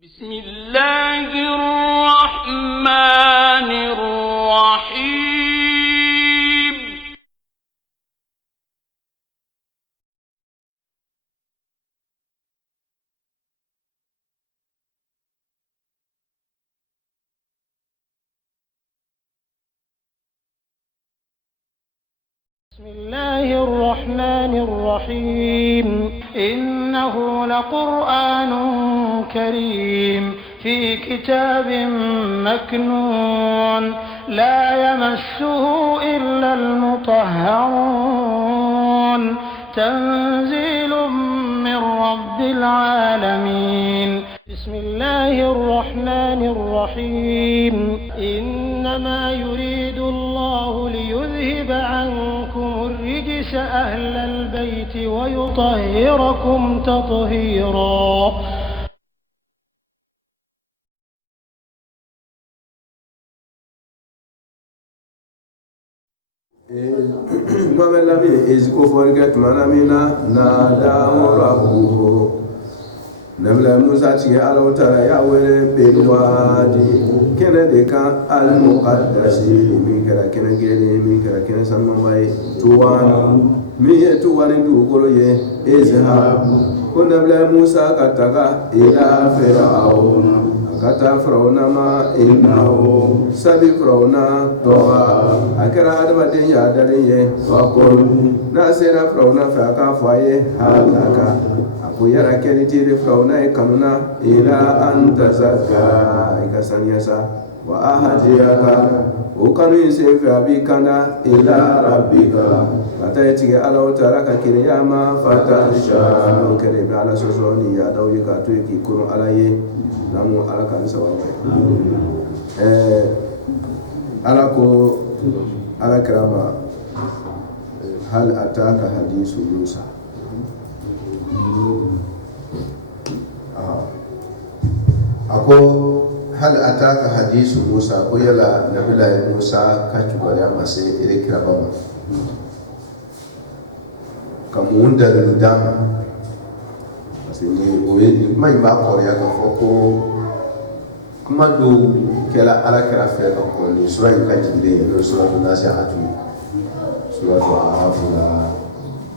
بسم الله الرحمن الرحيم. بسم الله الرحمن الرحيم. إنه لقرآن كريم في كتاب مكنون لا يمسه إلا المطهرون تنزيل من رب العالمين. بسم الله الرحمن الرحيم. إنما يريد الله ليذهب عنكم الرجس أهل البيت ويطهركم تطهيرا. Mame lami eziko forget manamina na daurabu Nabila Musa ci Allah tara ya wele belwadi kene de kan al muqaddasi min kara kene gele min kara kene samamai tuwan mi ye tuwan du koro ye ezhab ko Nabila Musa kataga ila fir'aun kata Firauna ma innahu sabi Firauna toha akara adamaden ya dare ye fakol na sera Firauna fa ka faye halaka aku yara keni tire Firauna e kanuna ila anta zakka ikasanya sa wa ahadiyaka ukanu inse fa bi kana ila rabbika kata yetige ala utara ka kiriyama fatasha no kere bi ala sosoni ya dawi ka to yiki kunu alaye namu ala kan sawabu ala ko ala kirama hal ataka hadisu Musa ako hal ataka hadisu Musa ko yala nabila Musa ka chubara mase ile kiraba kamunda dama ni oye mai ba ko ya ka foko kuma do kala ala kala fe ka ko ni sura ka jinde no sura nasiatu sura afula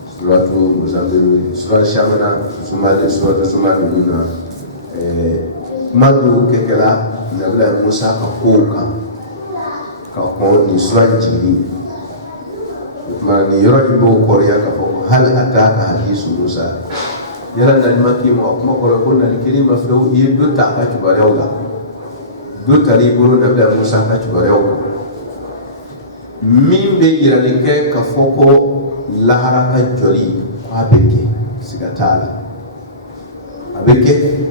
sura muzambiru sura shamana sumali sura sumali nuna kuma do kala nabila Musa ka ko ni sura jini ma ni yoro ibo ko ya ka foko hal ataka hadisu Musa yala na maki mo kuma ko na kilima flo yi do ta ka tubarew la do tari buru na da Musa ka tubarew min be yira ni ke ka foko lahara ka joli abeke sigatala abeke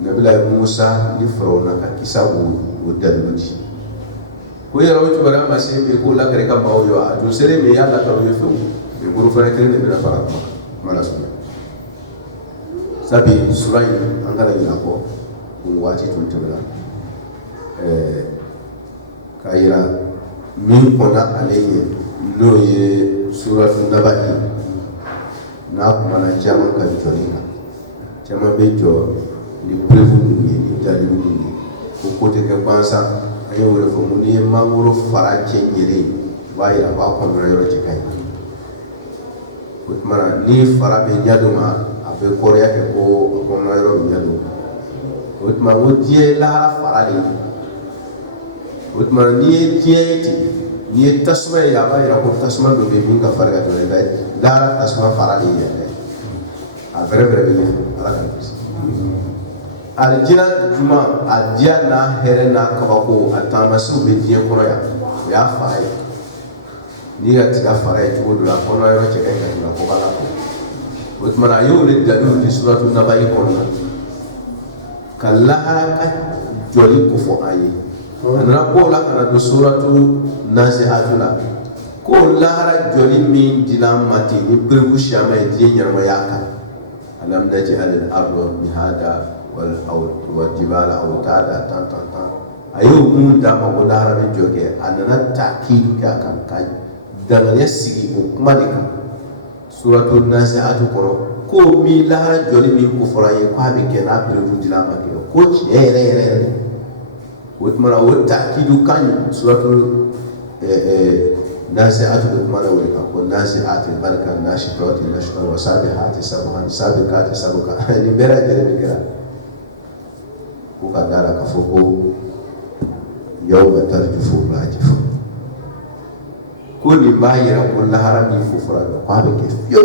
nabila Musa ni Firauna ka kisabu udaludi ko yara wuce bara ma sai be ko la kare ka bawo yo a to sere me yalla ka yo fu be buru fa kare ne na fara mala sunna sabi sura yi an kana yi ko waati tun tebla kayira min kona alayhi no ye suratul nabai na kuma na jaman kan jorina jaman be jo ni prevu ni dali ni ko kote ke bansa ayo wore fo mun ye mangoro fara cengere wayira ba ko no yoro ci kay ko mara ni fara be nyaduma abe korea ke ko na yoro nyado utma wudie la farali utma ni tieti ni tasma ya ba ira ko tasma do be minga farga to da tasma farali ya a bere be ala kan aljina juma aljana herena kabako atamasu be die kono ya farai ni ya tiga farai to do la kono yoro che kai ka ko kala ko utmana yule dalu di suratul nabai kono kallaha ka joli ko fo ayi anra ko la kana do suratul nasihatuna ko lahara joli min dinam mati ni birbu shama e je nyarma yaka alam naj'al al-ardha mihada wal jibala awtada tan ayo mun da ma ko lahara be joge anana takidu ka kan kai daga ne sigi ko kuma dika suratul nazi'atu ko mi lahara joli min ko fora ye ko abi ke na bere du dilama ke ko ci ere wot mara wot ta'kidu kan suratul nazi'atu kuma da wuri ko nazi'atu barka nashitati nashta wa sabihati sabhan sabiqati sabqa ni bera jere mi kira ko ka dara ka foko yawma tarjufu rajifu ko ni bayira ko lahara min ko fora ko abi ke yo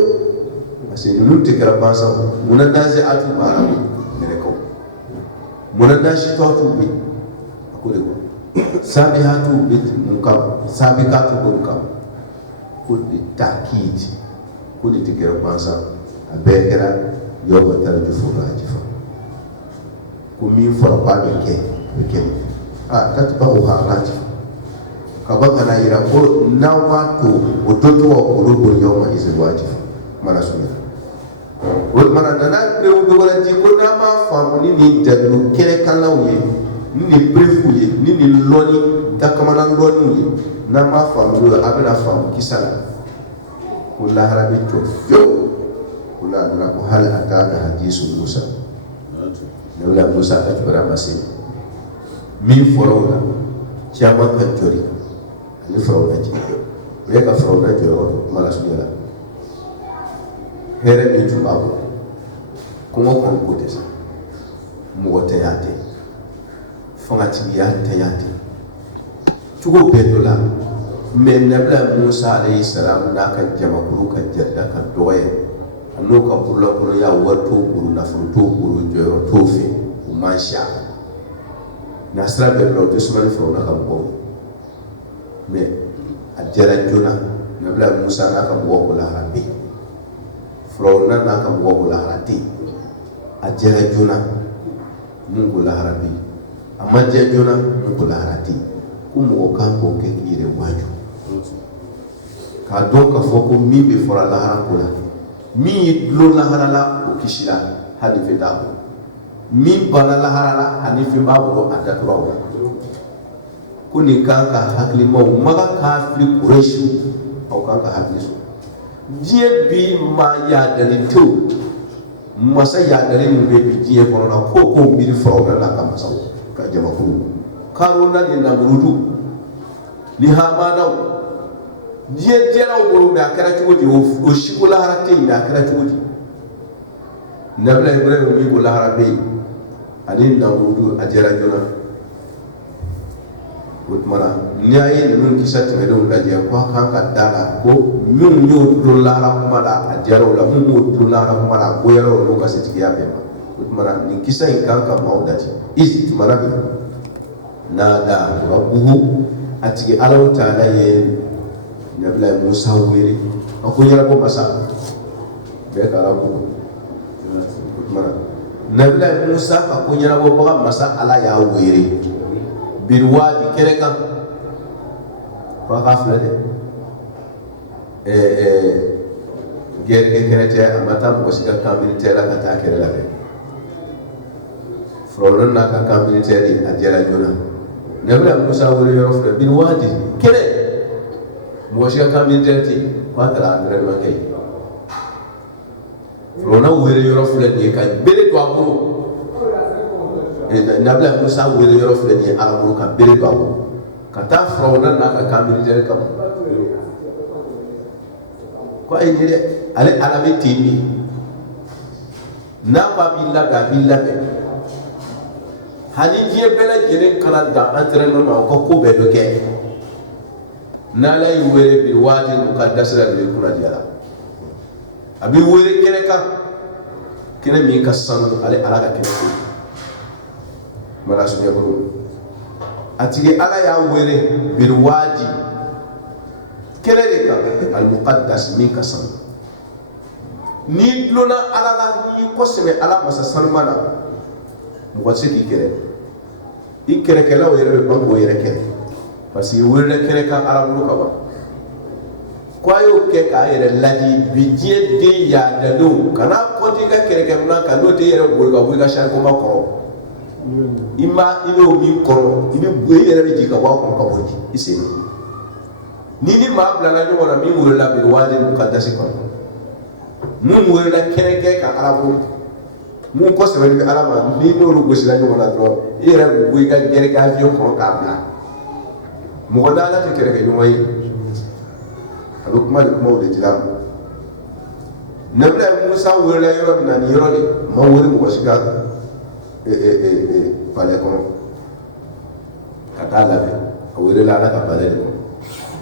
parce que nous te kera sa muna nazi'atu bara mere ko muna nashitatu bi ko de ko sabihatu bit munkam sabikatu munkam kudi takid kudi tikira pansa abekera yoba tarjufu rajifa kumi fora pa beke tatbahu rajifa kabanga na ira ko na watu ototo wa kurubu yoma izi wajifa mana sunna mana nana prewu do wala ti ko na ma famu ni dalu kere kalawe ni prefu ye ni loni dakamana loni ye na ma famu abena famu kisala kula harabi to yo kula na ko hal ataka hadisu Musa nabla Musa atbara masi min forawla chama kan jori ni forawla ji me ka forawla joro mala sunna here mi tubabu kuma kon ko desa mo tayate fangati ya tayate tugo bedola me nabla Musa alayhi salam na kan jama kuru kan jadda kan doye anno ka burla ko ya wato kuru na fruto kuru joro tofi umasha nasra be lo desman fro na kan ko me ajara jona nabla Musa na kan ko la rabbi fro na kan ko la rabbi ajara jona mun ko la rabbi amma jona mun ko la rabbi kumo kan ko ke ire waju ka don ka foko mi be fora lahara kula mi lo lahara la o kishila hadi fe dawo mi bala lahara la hadi fe babu adatro kuni kanka hakli mo maga kafli quraish au kanka hakli so die bi ma ya dalito masa ya dalin be bi die ko na ko mi fora la ka masaw ka jama ko karuna ni namurudu ni hamana die jera woro me akara tuudi o shikula harate me akara tuudi nabla ibrahim mi ko lahara be ani namurudu ajera jona utmana niaye nun kisati me don daje ko kanka dala ko min yo do lahara kuma la ajera wala mun do lahara kuma la ko yaro no kasiti ya be ma utmana ni kisa in kanka maudati is marabi nada rabbuhu atigi alaw taala ye nabla Musa wiri ako yara ko masa be kala ko mana nabla Musa ako yara ko ba masa ala ya wiri bil wadi kereka ko afle gerge kerete amata ko siga kamilite la kata kerela be fronon na ka kamilite ajera jona nabla Musa wuri yoro bil wadi kere mo shiga kamilite patara andre makay frona wuri yoro fule ni ka bele to akuru nabla Musa wuri yoro fule ni akuru ka bele to akuru kata frona na ka kamilite kam ko ay ni ale alabe timi na ba billa ga billa be hani die bela jere kala da entraînement ma ko be do ke na lay wéré bi wadi mukaddas la bi kula diala abi wéré kene ka kene mi ka sanu ale ala ka kene mala sunya ko atige ala ya wéré bil wadi kene de ka al muqaddas mi ka sanu ni lona ala la ni ko sebe ala masa sanu mana mo siki kere ikere kala o yere bango yere kere parce que wurle kere ka arabu ka ba ko ayo ke ka yere ladi bidie de ya dalo kana ko ti ka kere ke na ka no te yere bo ga shar ko ma koro ima ibe o mi koro ibe bo yere bi ka wa ko ka bo ise ni ma bla na wala mi wurla bi wadi muqaddas ko mun wala kɛrɛkɛ ka arabu mun ko sɛbɛn bɛ ala ma ni n'olu gosila ɲɔgɔn na dɔrɔn i yɛrɛ bɛ bɔ i ka gɛrɛ kɛ avion kɔnɔ k'a bila mɔgɔ n'ala tɛ kɛrɛkɛ ɲɔgɔn ye a bɛ kuma ni kumaw de dira nabila musa wele yɔrɔ min na ni yɔrɔ de ma wele mɔgɔ si ka palais kɔnɔ ka taa labɛn a welela ala ka palais de kɔnɔ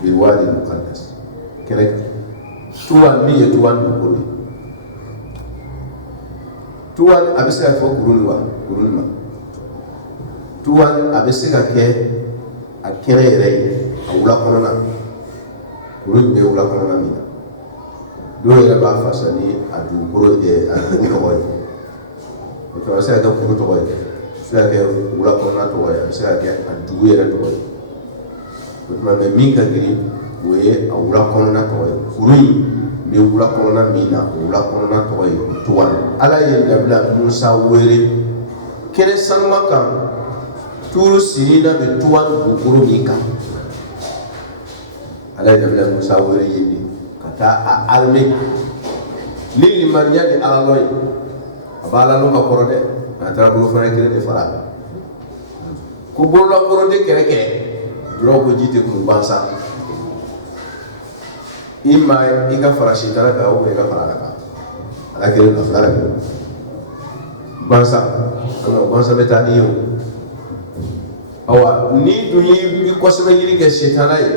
bilwadi muqaddas kɛrɛkɛ tuwan min ye tuwan dugukolo ye tuwan a bɛ se ka fɔ kuruni wa kuruni ma tuwan a bɛ se ka kɛ a kɛnɛ yɛrɛ ye a wula kɔnɔna kuruni bɛ wula kɔnɔna min na dɔw yɛrɛ b'a fasa ni a dugukolo a dugu tɔgɔ ye o tuma a bɛ se ka kɛ kuru tɔgɔ ye a bɛ se ka kɛ wula kɔnɔna tɔgɔ ye a bɛ se ka kɛ a dugu yɛrɛ tɔgɔ ye o tuma mɛ min ka girin o ye a wula kɔnɔna tɔgɔ ye kuru in bɛ wula kɔnɔna min na o wula kɔnɔna tɔgɔ ye tuwan ala ye nabila musa wele kɛnɛ sanuma kan tuuru sirina bɛ tuwan dugukolo min kan ala ye nabila musa wele yen de ka taa a armé ni limaniya ni ala lɔ ye a b'a la lɔ ka kɔrɔ dɛ a taara bolofɛn kelen de fara a kan ko bololakɔrɔ de kɛrɛkɛ dɔrɔn ko ji tɛ kun gansan i ma i ka fara sitana kan ou bien i ka fara ala kan ala kelen ka fara kelen gansan gansan bɛ taa ni ye o awa ni dun ye kosɛbɛ ɲini kɛ sitana ye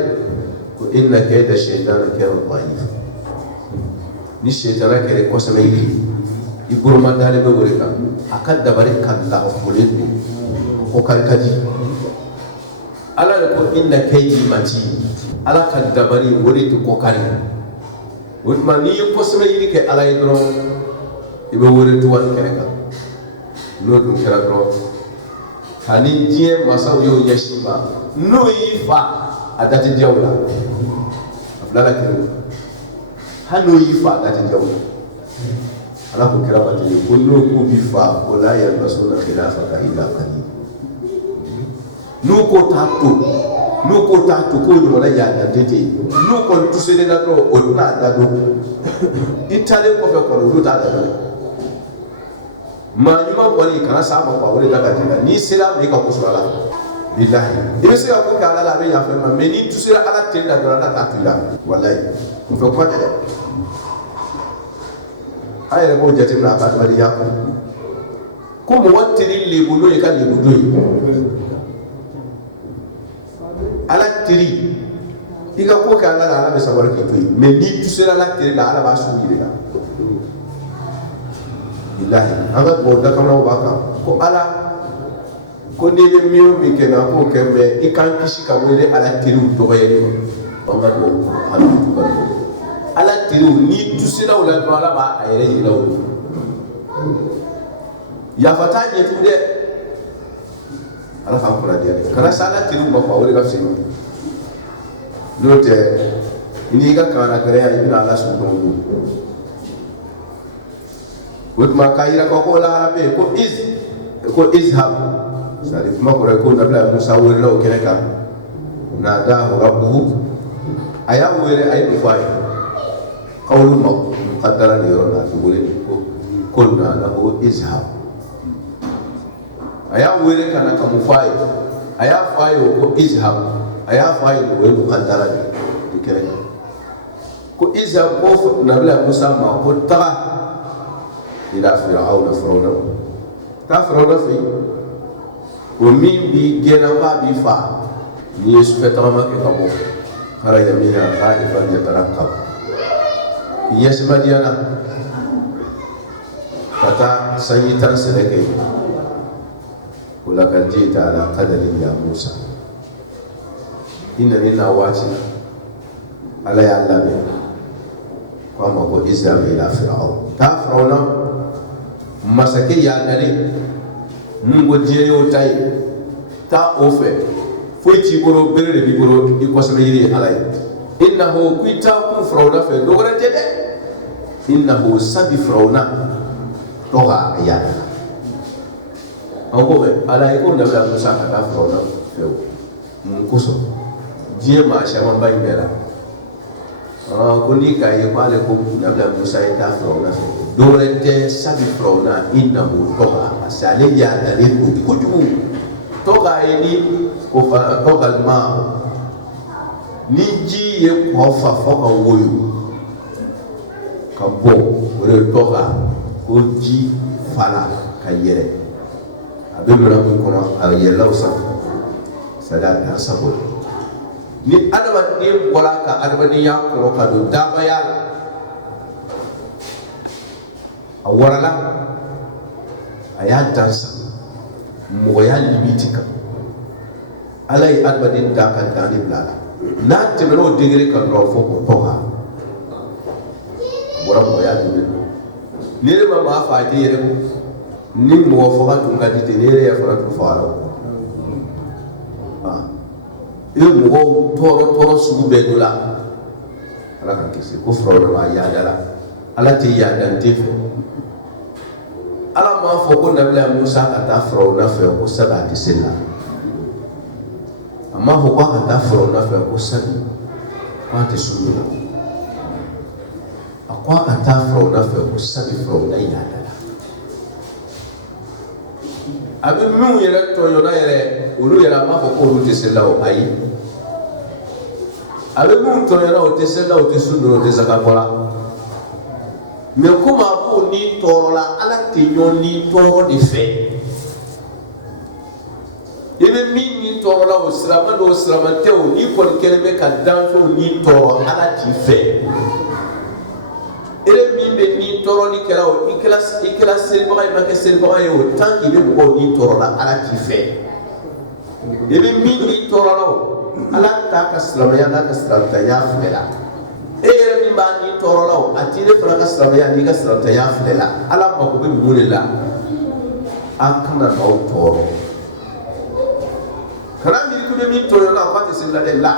ko inna kayda shaytana kana da'if ni sitana kɛra kosɛbɛ ɲini i buruma dalen bɛ wele kan a ka dabari ka lagafolen don ko karikaji ala de ko inna kaydi matin ala ka dabari o de tɛ kɔkari o tuma n'i ye kosɛbɛ ɲini kɛ ala ye dɔrɔn i bɛ wele tuwani kɛnɛ kan n'o dun kɛra dɔrɔn ani diɲɛ masaw y'o ɲɛsin ma n'o y'i fa a da tɛ diya o la a filala kelen hali n'o y'i fa a da tɛ diya o la ala ko kira ma tɛmɛ ko n'o ko b'i fa o la yɛrɛ baso na khilafaka illa qalil n'o ko t'a to ko ɲɔgɔnna yaaden tɛ yen n'o kɔni tuselen na dɔrɔn o tɛna da don i taalen kɔfɛ kɔni olu t'a da don maa ɲuman kɔni kana s'a ma o de da ka di la n'i sera ma i ka ko sɔrɔ a la bilahi i bɛ se ka ko kɛ ala la a bɛ yafa ma mɛ n'i tusera ala tɛ la dɔrɔn ala t'a to i la walayi o fɛ kuma tɛ dɛ a yɛrɛ b'o jateminɛ a ka adamadenya kɔnɔ ko mɔgɔ teri lebu n'o ye ka lebu dɔ ye ala teri i ka ko kɛ ala la ala bɛ sabali k'i to yen mɛ n'i tusera ala teri la ala b'a sugu yiri la bilahi an ka dugawu dakamanaw b'a kan ko ala ko n'i bɛ min o min kɛ na k'o kɛ mɛ i k'an kisi ka wele ala teriw dɔgɔyali ma an ka dugawu ala teriw n'i tusera o la dɔrɔn ala b'a yɛrɛ yira o yafa t'a ɲɛ tugun dɛ ala k'an kunna diya kana se ala teriw ma o de ka fisa n'o tɛ i n'i ka kaana gɛrɛya i bɛna ala sɔn dɔn don o tuma k'a yira ko lahara bɛ yen ko izhab c'est-à-dire kuma kɔrɔ ye ko nabila musa welela o kɛnɛ kan nadahu rabbuhu a y'a wele a ye mun fɔ a ye kawlu muqaddara de yɔrɔ la a bɛ wele ko nadahu izhab a y'a wele ka na ka mun fɔ a ye a y'a fɔ a ye ko izhab a y'a fɔ a ye o ye muqaddara de kɛnɛ kan ko izhab ko nabila musa ma ko taga ila firawuna taa firawuna fɛ yen o min b'i gɛnna k'a b'i fa n'i ye sufɛ tagama kɛ ka bɔ kharaja minha khaifan yataraqqab i ɲɛsimadiyana ka taa sanji tan sɛnɛ kɛ o la kad ji'ta ala qadarin ya musa i nani na waati ala y'a labɛn ko a ma ko izhab ila firawuna taa firawuna masakɛ y'a dalen mun ko diɲɛ y'o ta ye taa o fɛ foyi t'i bolo bere de b'i bolo i kosɛbɛ yiri ye ala ye innahu ko i taa kun firawuna fɛ dɔ wɛrɛ tɛ dɛ innahu sabi firawuna tɔgɔ a y'a la an ko ala ye ko nabila musa ka taa firawuna fɛ o mun kosɔn diɲɛ maa caman ba in bɛɛ la Kundi kai kwale ko nabla Musa ita Firauna fe dole te sabi Firauna innahu toga asale ya dalil ko jumu toga ni ko fa toga ma ni ji ye ko fa foka woyu ka bo wore toga ko ji fala ka yere abin da mun kuma a yalla usa sada da sabo ni adama ni bola ka adama ni ya ko ka do daba ya awarala aya dansa mo ya limitika alai adama din da kan da ni blala na temelo digiri ka ro fo ko toha wara mo ya ni ni le ma fa ti yere ni mo fo ka tunga di tenere ya fara to fara mo toro sugu be dola ala kan kisi ko Firauna ma ya dala ala ti ya dan te fo ala ma fo ko nabila Musa ka ta Firauna fe ko saba ti sella amma fo ko ka ta Firauna fe ko sabi ko ti sulu akwa ka ta Firauna fe ko sabi Firauna ya dala abi mu yere to yo na yere olu yere ma fo ko olu ti sella o ayi avec mon toyera au tesela au tesu do desakakola mais comme ko ni torola ala tinyo ni toro de fait ebe min ni torola o sirama do sirama te o ni ko kelebe ka danfo ni toro ala ti fait ebe min be ni toro ni kala o ikela selba ma ke selba yo tant qu'il be ko ni torola ala ti fait ebe min ni torola ala ta ka silamaya na ka silamta ya fulela yɛrɛ min b'a ni tɔɔrɔ la o a t'i ne fana ka silamaya n'i ka silamta ya fulela ala mako bɛ mun de la an kana n'aw tɔɔrɔ kana miiri ko bɛ min tɔɔrɔ la o k'a tɛ seli la dɛ la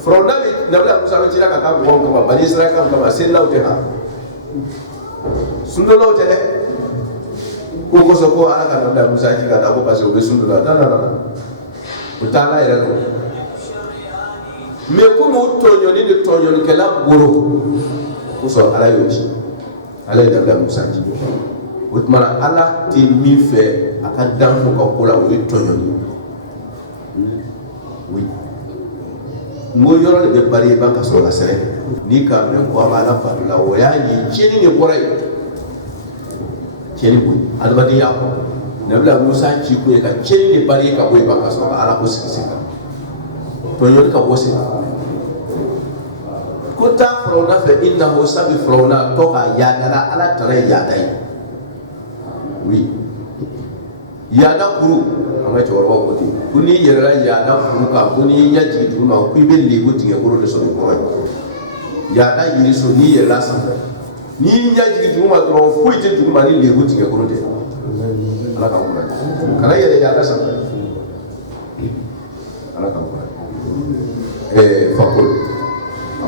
Firauna bɛ nabila Musa bɛ cira ka taa mɔgɔw kama Bani Israɛl kama selilaw tɛ ha sundolaw tɛ dɛ ko kosɔn ko ala ka nabila Musa ci ka taa ko parce que o bɛ sundola o t'a la yɛrɛ dɔn mais comme o tɔɲɔni de tɔɲɔnikɛla bolo kosɔn ala y'o ci ala ye nabila Musa ci o tuma na ala tɛ min fɛ a ka danfo ka ko la o ye tɔɲɔni oui n ko yɔrɔ de bɛ bari ba ka sɔrɔ ka sɛnɛ n'i ka mɛn ko a b'a la bato la o y'a ye tiɲɛni de bɔra yen tiɲɛni ko ye adamadenya kɔ nabila Musa ci kun ye ka tiɲɛni de bari ka bɔ yen ba ka sɔrɔ ka ala ko sigi sen kan tɔɲɔni ka bɔ sen ko taa Firauna fɛ innahu sabi Firauna tɔ ka yaadala ala tana ye yaada ye oui yaada kuru an ka cɛkɔrɔbaw ko ten ko n'i yɛrɛla yaada kuru kan ko n'i ɲɛ jigin dugu ma ko i bɛ lebu tigɛkɔrɔ de sɔrɔ i kɔrɔ ye yaada yiriso n'i yɛrɛla sanfɛ n'i ɲɛ jigin dugu ma dɔrɔn foyi tɛ dugu ma ni lebu tigɛkɔrɔ tɛ ala ka kura kana yɛrɛ yaada sanfɛ ala ka kura fakolo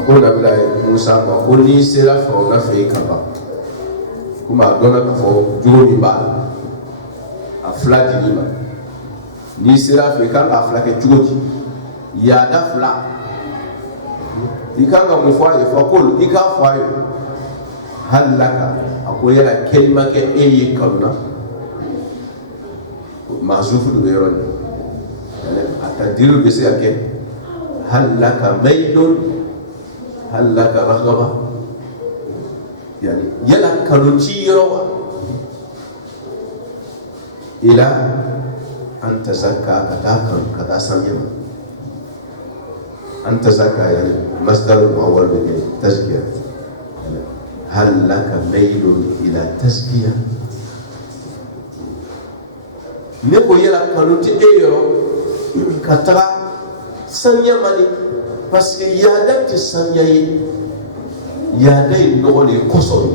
ko nabila Musa ma ko n'i sera Firauna fɛ yen ka ban komi a dɔnna k'a fɔ jogo min b'a la a fila dili ma n'i sera a fɛ i kan k'a fila kɛ cogo di yaada fila i kan ka mun fɔ a ye fakolo i k'a fɔ a ye hali laka a ko yala kɛli ma kɛ e ye kanu na maasufu de bɛ yɔrɔ in a takdiriw bɛ se ka kɛ hali laka mailun hal laka raghaba yani yala kanunci yorowa ila an tazakka kata samyama an tazakka yani masdarul muawwal bi tazkiya hal laka mailun ila tazkiya ne ko yala kanunci yoro kata samyama ni parce que yaada tɛ saniya ye yaada ye nɔgɔ de ye kɔsɔn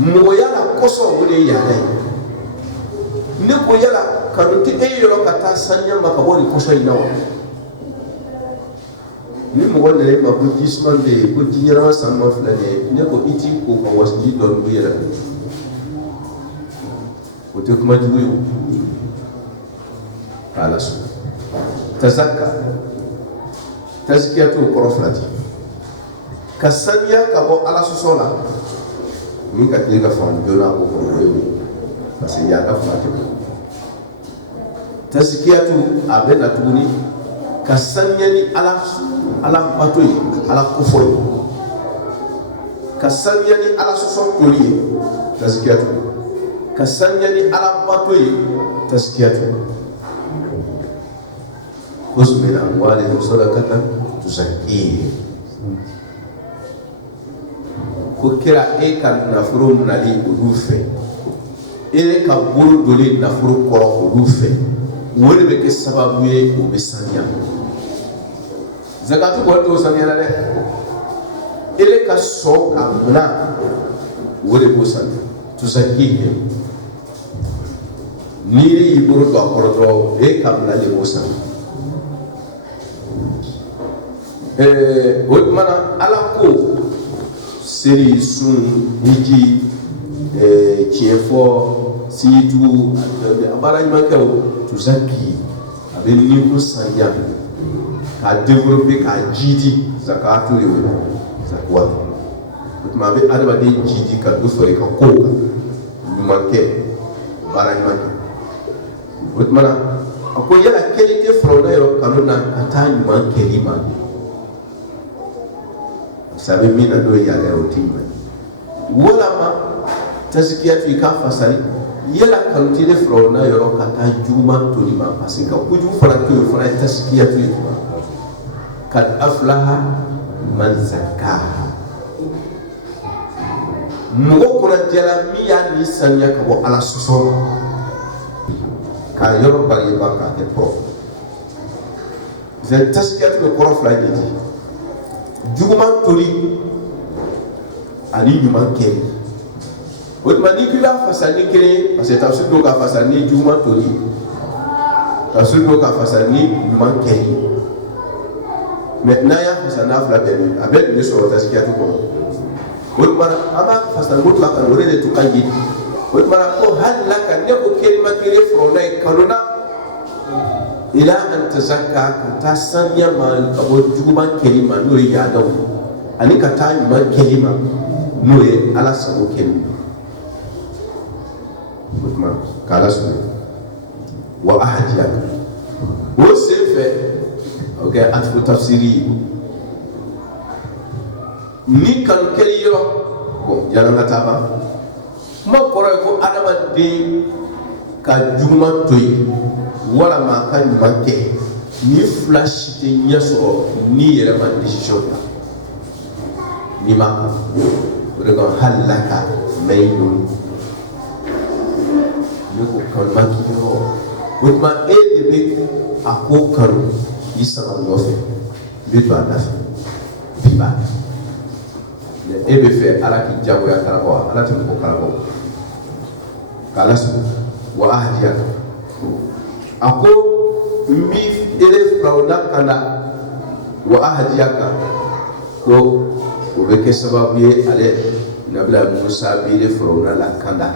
mɔgɔya la kɔsɔn o de ye yaada ye ne ko yala kanu tɛ e yɔrɔ ka taa saniya ma ka bɔ nin kɔsɔn in na wa ni mɔgɔ nana e ma ko ji suma bɛ yen ko ji ɲɛnama sanuma filɛ nin ye ne ko i t'i ko ka wasi ji dɔɔni ko yɛrɛ o tɛ kuma jugu ye o k'ala sɔn tazakka tazkiya t'o kɔrɔ fila ti ka saniya ka bɔ ala sɔsɔ la min ka tile ka fan joona o kɔnɔ o ye parce que yaada kuma tɛ tasikiyatu a bɛ na tuguni ka saniya ni ala bato ye ala kofɔ ye ka saniya ni ala sɔsɔ tori ye tasikiyatu ka saniya ni ala bato ye tasikiyatu khudh min amwalihim sadaqatan tuzakkihim ko kira e ka nafolo nali olu fɛ e ka bolo doli nafolo kɔrɔ olu fɛ o de bɛ kɛ sababu ye o bɛ saniya zakatu kɔni t'o saniya la dɛ e ka sɔn ka munna o de b'o saniya tuzakkihim n'i y'i bolo don a kɔrɔ dɔrɔn e ka munna de b'o saniya o tuma na ala ko seri sun hiji tiɲɛ fɔ sijugu a baara ɲumankɛw tuzaki a bɛ niveau saniya k'a développer k'a jidi zakatu de wele zakuwatu o tuma a bɛ adamaden jidi ka dɔ sɔrɔ i ka kow kan ɲumankɛ baara ɲumankɛ o tuma na a ko yala kɛli tɛ fɔlɔ yɔrɔ kanu na ka taa ɲuman kɛli ma sabe mina do yale otima wala ma tazkiyatu ka fasari yala kalutile frona yoro kata juma to ni ma pasika kuju fara ko fara tazkiyatu kad aflaha man zakkaha mugo kuna jala miya ni sanya ka bo ala soso ka yoro bari banka te pro ze tazkiyatu ko rofla gidi juguman tori ani ɲuman kɛli o tuma n'i k'i b'a fasa ni kelen ye parce que tafsir dɔw ka fasa ni juguman tori tafsir dɔw ka fasa ni ɲuman kɛli mais n'an y'a fasa n'a fila bɛɛ min a bɛɛ tun bɛ sɔrɔ tazkiyatu kɔnɔ o tuma an b'a fasa ko tuma kan o de tun ka ye o tuma ko hali la ka ne ko kelima kelen fɔlɔ n'a ye kalo na ila an tazakka ka taa saniya ma ka bɔ juguman kɛli ma n'o ye yaadaw ani ka taa ɲuman kɛli ma n'o ye ala sago kɛli o tuma k'ala sɔrɔ wa ahadiyaka o sen fɛ o kɛ atifu tafsiri ye ni kanu kɛli yɔrɔ bon yala n ka taa ban kuma kɔrɔ ye ko adamaden ka juguman to yen walama ka ɲuman kɛ ni fila si tɛ ɲɛ sɔrɔ ni yɛrɛ ma décision ta ni ma kan o de kan hali la ka mɛn ne ko kanu ma k'i yɔrɔ o tuma e de bɛ a ko kanu i sama nɔfɛ i bɛ don a da fɛ bi b'a la mais e bɛ fɛ ala k'i jagoya karamɔgɔ ala tɛ mɔgɔ karamɔgɔ k'ala sɔrɔ wa ahadiya a ko n b'i ele filaw lakanda wa ahadiyaka ko o bɛ kɛ sababu ye ale nabila musa b'i ele filaw lakanda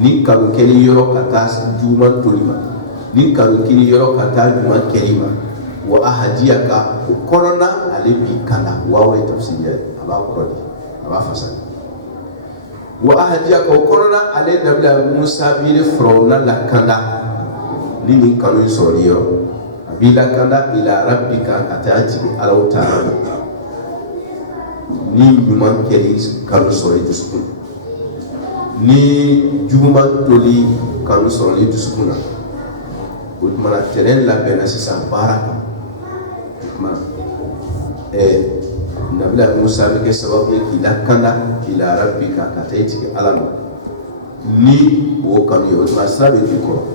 ni kanu kɛli yɔrɔ ka taa juguman toli ma ni kanu kɛli yɔrɔ ka taa ɲuman kɛli ma wa ahadiyaka o kɔnɔna ale b'i kanda waaw ye tafsiriya a b'a kɔrɔ di a b'a fasa wa ahadiyaka o kɔnɔna ale nabila musa b'i ele filaw lakanda ni nin kanu sɔrɔli yɔrɔ a b'i lakanda ila rabbika ka taa jigin alaw taala ni ɲuman kɛli kanu sɔrɔli dusukun ni juguman toli kanu sɔrɔli dusukun na o tuma na tɛrɛn labɛnna sisan baara kan o tuma nabila musa bɛ kɛ sababu ye k'i lakanda ila rabbika ka taa jigin ala ma ni o kanu ye o tuma sira bɛ k'i kɔrɔ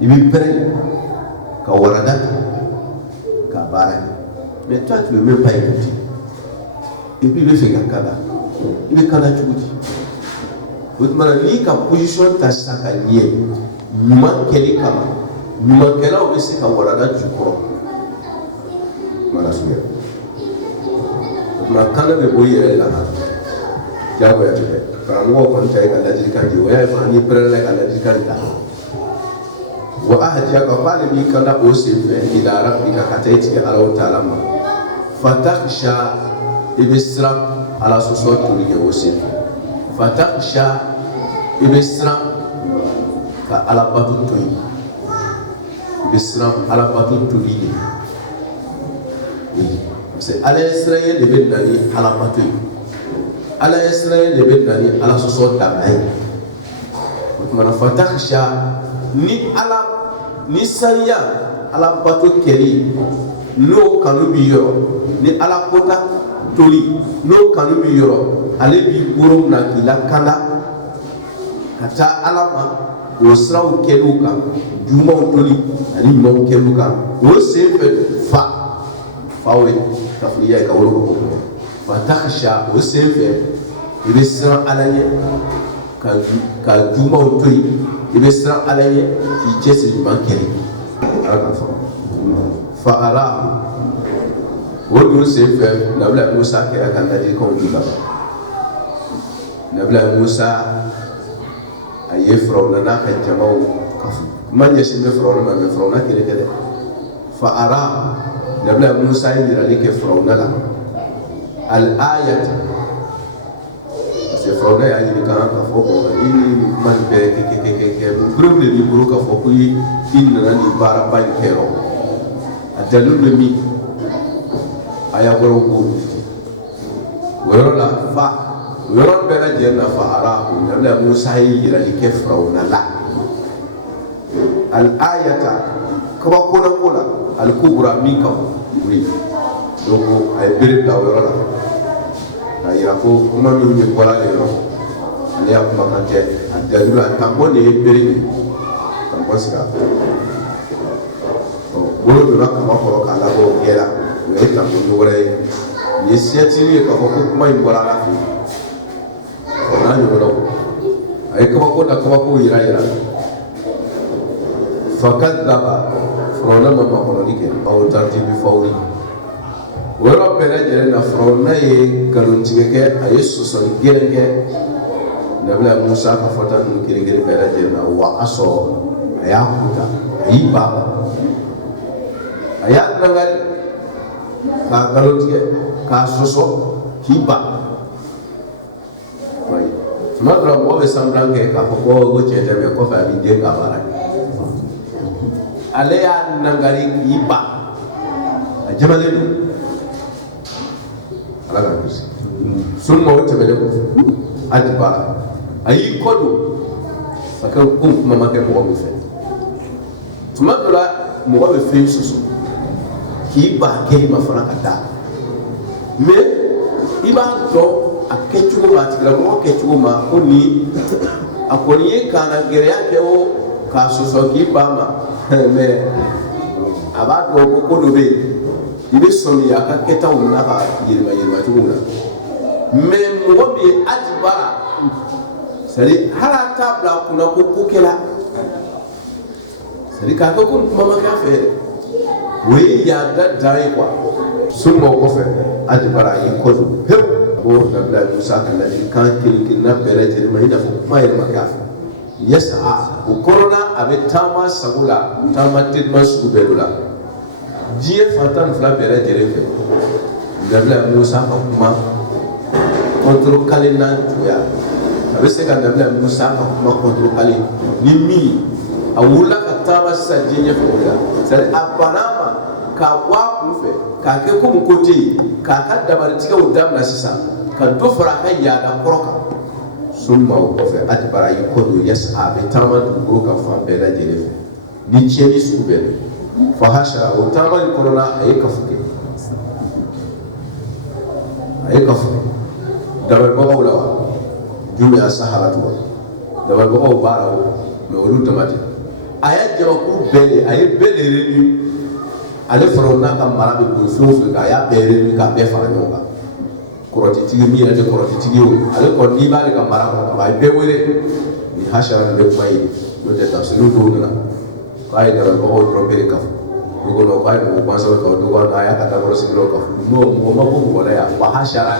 i bɛ pɛrɛn ka warada ka baara kɛ mais toi tu ne veux même pas écouter et puis i bɛ fɛ ka kanda i bɛ kanda cogo di o tuma na n'i ka position ta sisan ka ɲɛ ɲuman kɛli kama ɲumankɛlaw bɛ se ka warada jukɔrɔ mana suguya o tuma kanda bɛ bɔ i yɛrɛ la diyagoya tɛ dɛ karamɔgɔ kɔni ta ye ka ladilikan di o y'a ye fana n'i pɛrɛnna ka ladilikan da wa ahadiyaka b'ale b'i kanda o sen fɛ ila rabbika ka taa tigɛ alaw taala ma fatakhsha ibisra ala soso tuli ke wose fatakhsha ibisra ka ala batu tuli ibisra ala batu tuli c'est ala Israël de ben dani ala batu ala Israël de ben dani ala soso tamay mana fatakhsha ni ala ni sanya ala batu keri no kanu bi yoro ni ala kota tori no kanu bi yoro ale bi goro na kila kala kata alama o sraw keluka juma tori ani mo keluka o sefe fawe tafriya ka wolo ko fatakhsha o sefe ibe sra alaye ka juma tori ibe sra alaye fi jesi bankeri ala fa ara wodu sefe nabla Musa ke akan tadi kau juga nabla Musa aye Firaun na ka jamau kafu manya sime Firaun ma me Firaun kire kire fa ara nabla Musa yira like Firaun la al ayat se Firaun ya yiri kan ka fo ko ini man be ke groupe de libro ka fo ko inna ni bara ban kero adalul mi aya goro ko woro la fa woro bela jenna fa ara nabla Musa yira like Firaun la al ayata kaba kula al kubra mika oui donc ay bere da woro la ayira ko kuma mi mi wala le ro ale ya kuma kante adalul tambo ne bere tambo sika woro do la kama ko kala ko gera we ta ko ngore ni siatini ka ko kuma mi wala la fi na ni wala ko ay kama ko da kama ko ira fakadaba Firaun ma ko ni ke aw tartibi fawri woro bela jere na Firaun ye galon tigeke ay soso gereke nabla Musa ka fota nu kire bela jere na wa aso aya kuta ayi baba aya nangal ka galon tige ka soso hiba right madra mo be sambrange ka ko go chete be ko fa bi de ka bara ale ya nangari iba ajamale do ala ga kusi sun mo wote bele ko adiba ayi kodo aka ko mama ke mo fe tumadura mo be fe susu ki ba ke ma fara kata me iba do akechu ba tikra mo kechu ma oni akoni kana gere yake o ka susu ki ba ma mais aba do ko do be ibe soni ya ka keta wona ba yirma tuna mais mo be ajbara sari hala tabla kuna ko kukela sari ka ko mama ka fe we ya da dai kwa sunmo ko fe ajbara yi ko do he ko da da Musa kan da kan kin na bere je mai da mai maka yasa o corona avec tama sagula tama tidma subedula die fatan fla bere jerefe dabla Musa ka kuma kontrol kalina ya abese ka dabla Musa ka kuma kontrol kalin nimi awula ka tama sajinya fuda sai abanama ka wa kufe ka ke ko mukoti ka ka dabar tiga udam na sisa ka do fara ka ya da koroka summa o fe atbara yikodo yasa be tama du ka fa be la jere ni cheni su be fa hasha o tama corona ay ka fuke dabal baba wala jume asahara to dabal baba bara me wolu tamati aya jaba ku bele ay bele reni ale farona ka marabe ko sofu ka ya bele ni ka be fara nyoka koroti tigi mi ade koroti tigi o ale ko ni ba le ka mara ko ba be wele ni hashara le mai do de tafsiru do na kai da ba ko rombere ka ko no kai ko bansa ka do ko aya ka ta ko sigro ka no mo ma ko wala ya ba hashara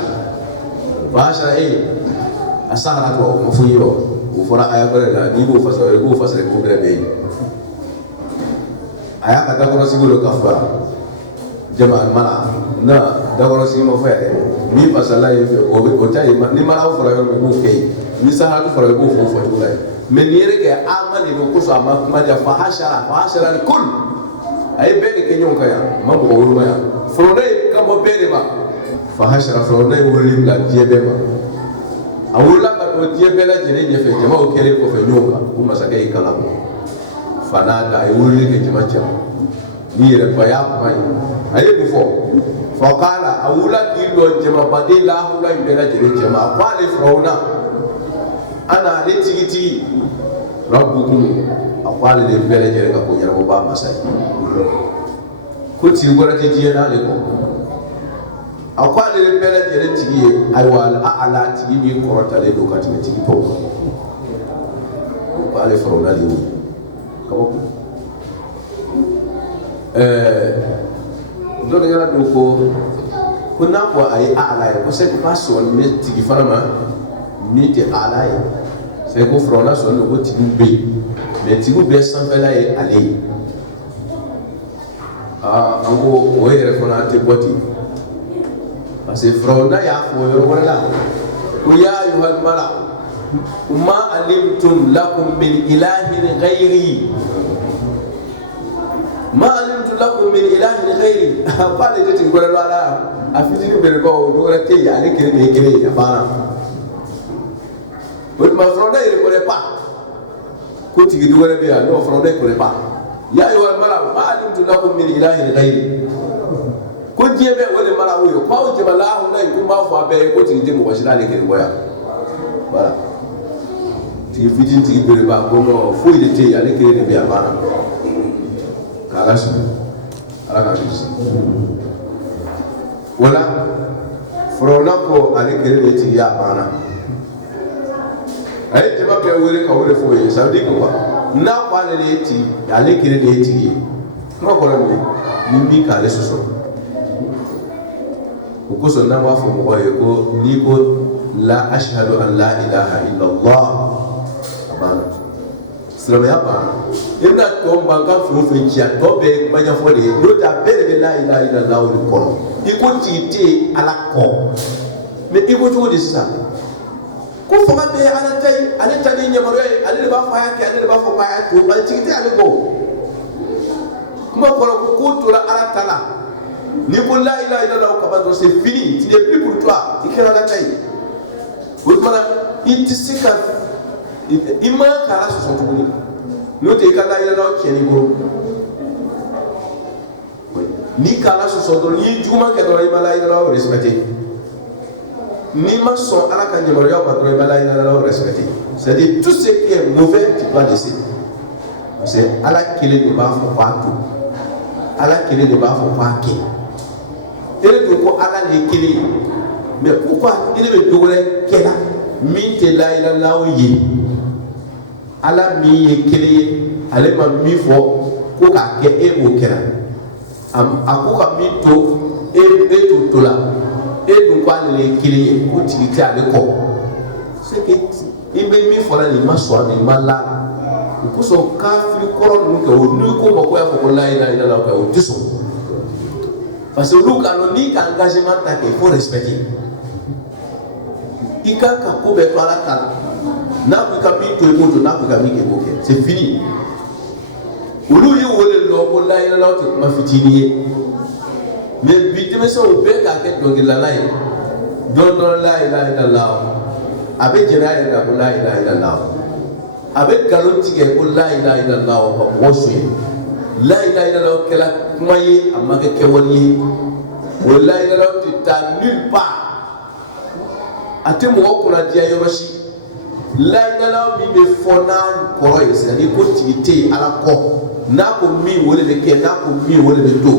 asahara to mo fuyo o fora aya ko la ni bo fasare ko be be aya ka ta ko sigro ka fa jama mala na d'abord si mo fa mi pasala o ta ni mara fora yo ko ke ni sa ha fora ko fo fo la mais ni reke amani ko so ama kuma ja fa hashara al kull ay be ke nyon ka ya ma ko wuro ya fro dai ka mo be ma fa hashara fro dai wuri la die be ma awula ka to die be la jere je fe jama o kere ko fe nyoka ko masaka e kala fana da ay wuri ke jama jama ni re ba ya ba ay ko fo faqala awula ki lo jama badila hula be la jere jama fa le frona ana le tigiti rabbukum aqwali de bele jere ka ko yarbo ba masai ko ti gora ti jena le ko aqwali de bele jere tigi ay wal a'la tigi mi korota le do ka ti tigi to ko ale frona le ni ko do de gara do ko na ko ay a'la ko se ko paso ni tigi farama ni te a'la c'est que frona son ko tigi be mais tigi be sanfɛ la ye ale an ko o yɛrɛ fana tɛ bɔ ten parce que frona y'a fɔ yɔrɔ wɛrɛ la ko ya ayyuhal mala ma alimtum lakum min ilahin ghayri ma alimtum lakum min ilahin ghayri ko ale tɛ tigi wɛrɛ la a fitini bere ko o wɛrɛ tɛ yen ale kelen de ye kelen ye a banna o tuma frona yɛrɛ ko pas ko tigi dugare be ya no frona ko pas ya ayyuhal mala ma alimtum lakum min ilahin ghayri ko jebe wala mala wo ko o jeba la hu nay ko ba fo abe ko tigi demo wasila le ke boya voilà tigi fidin tigi bere ba ko no fo ile te ya le ke ne be abana kala su ala ka bisi wala frona ko ale ke ne tigi ya abana ay jeba be wele ka wele fo ye ça veut dire quoi na ko ale ti ale ke ne tigi ko ko ni mi ka le so ko so na wa fo mo ko ni ko la ashhadu an la ilaha illa allah abana sira ya ba inda to manga fo fe chia to be banya fo de no ta be de la ilaha illa allah ko iko ti te ala ko me iko to de sa ko fo ga be ala tay ni nyamaro ale ba fa ya ke ale ba fo ba ya to ba ti te ale ko kuma ko to la ala tala ni ko la ilaha illallah ka ba c'est fini tu n'es plus pour toi ikela la tay o mana intisika imma kala so so tuguni no te ka la ilaha illallah keni bro ni kala so so do ni juma ke do la ilaha illallah respecter ni ma so ala ka nyamaro ya ba do la ilaha illallah respecter c'est-à-dire tout ce qui est mauvais tu dois laisser c'est ala kele de ba fo pa tout ala kele de ba fo pa ki ele do ko ala le kele mais pourquoi il veut dogore kela min te la ila lawo yi ala mi ye kele ale ma mi fo ko ka ke e o kera am akoka mi to e to la e do ko ala le kele ko ti ti ale ko c'est que il veut mi fo la ni ma so ni ma la ko so kafiri koro nu ko nu ko ko ya ko la ila ila la ko diso parce que nous quand on dit engagement ta il faut respecter ika ka ko be to ala kala na ku ka mi to emoto na ku ka mi ke boke c'est fini ulu yi wole lo ko la ila la to ma fitini mais bitime so be ka ke do la la don la ilaha illallah abe jena ya ko la ilaha illallah abe galonti ke ko la ilaha illallah ko wosu la ilaha illallah kala kuma ye amma ke wani wallahi illallah ta nulle part ate mo ko na dia yoroshi la ilaha mi be fona koro yesa ni ko tite ala ko na ko mi wole de ke na ko mi wole de to